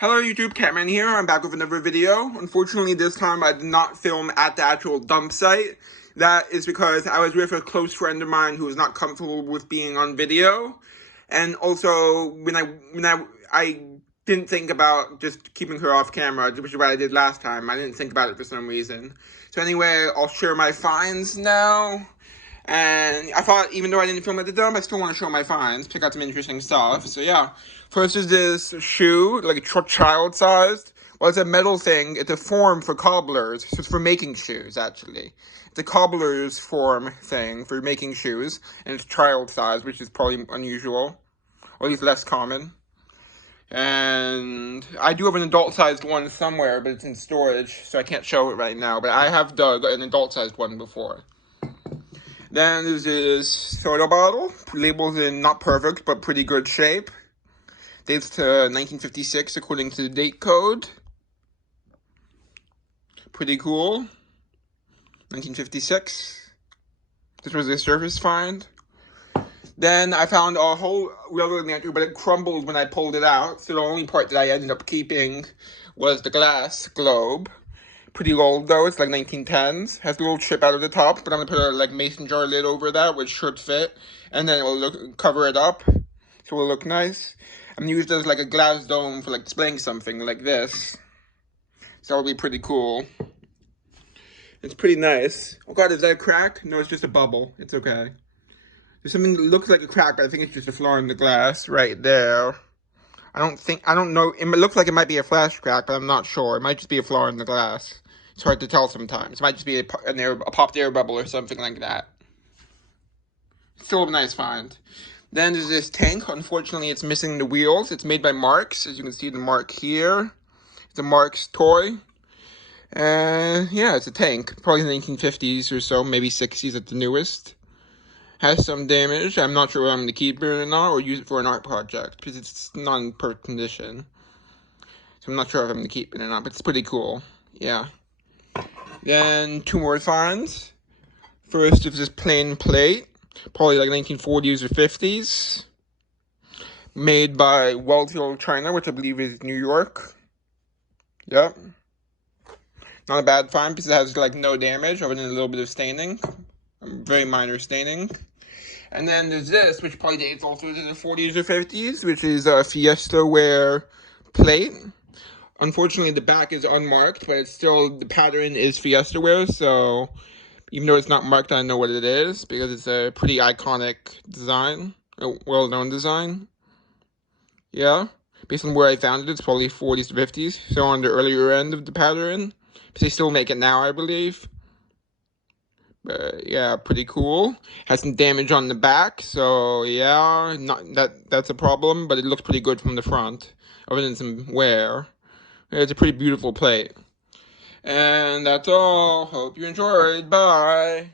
Hello YouTube, Catman here. I'm back with another video. Unfortunately, this time I did not film at the actual dump site. That is because I was with a close friend of mine who was not comfortable with being on video. And also, I didn't think about just keeping her off camera, which is what I did last time. I didn't think about it for some reason. So anyway, I'll share my finds now. And I thought, even though I didn't film at the dump, I still want to show my finds, pick out some interesting stuff. So yeah, first is this shoe, like a child-sized. Well, it's a metal thing. It's a form for cobblers. So it's for making shoes, actually. It's a cobbler's form thing for making shoes, and it's child-sized, which is probably unusual, or at least less common. And I do have an adult-sized one somewhere, but it's in storage, so I can't show it right now. But I have dug an adult-sized one before. Then there's this soda bottle, labeled in not perfect, but pretty good shape. Dates to 1956 according to the date code. Pretty cool. 1956. This was a surface find. Then I found a whole rubber lantern, but it crumbled when I pulled it out. So the only part that I ended up keeping was the glass globe. Pretty old though, it's like 1910s. Has a little chip out of the top, but I'm gonna put a mason jar lid over that, which should fit, and then it will cover it up, so it will look nice. I'm gonna use it as like a glass dome for displaying something like this. So that'll be pretty cool. It's pretty nice. Oh god, is that a crack? No, it's just a bubble. It's okay. There's something that looks like a crack, but I think it's just a flaw in the glass right there. I don't know, it looks like it might be a flash crack, but I'm not sure. It might just be a flaw in the glass. It's hard to tell sometimes. It might just be a popped air bubble or something like that. Still a nice find. Then there's this tank. Unfortunately, it's missing the wheels. It's made by Marks. As you can see, the mark here. It's a Marks toy. And yeah, it's a tank. Probably the 1950s or so, maybe 60s at the newest. Has some damage. I'm not sure whether I'm going to keep it or not, or use it for an art project, because it's not in perfect condition. So I'm not sure if I'm going to keep it or not, but it's pretty cool. Yeah. Then two more finds. First is this plain plate, probably like 1940s or 50s. Made by Landfill, China, which I believe is New York. Yep. Not a bad find, because it has no damage, other than a little bit of staining. Very minor staining. And then there's this, which probably dates also to the 40s or 50s, which is a Fiesta ware plate. Unfortunately, the back is unmarked, but it's still, the pattern is Fiesta ware, so even though it's not marked, I know what it is, because it's a pretty iconic design, a well-known design. Yeah, based on where I found it, it's probably 40s to 50s, so on the earlier end of the pattern. But they still make it now, I believe. But yeah, pretty cool. Has some damage on the back, so yeah, that's a problem, but it looks pretty good from the front, other than some wear. It's a pretty beautiful plate. And that's all. Hope you enjoyed. Bye.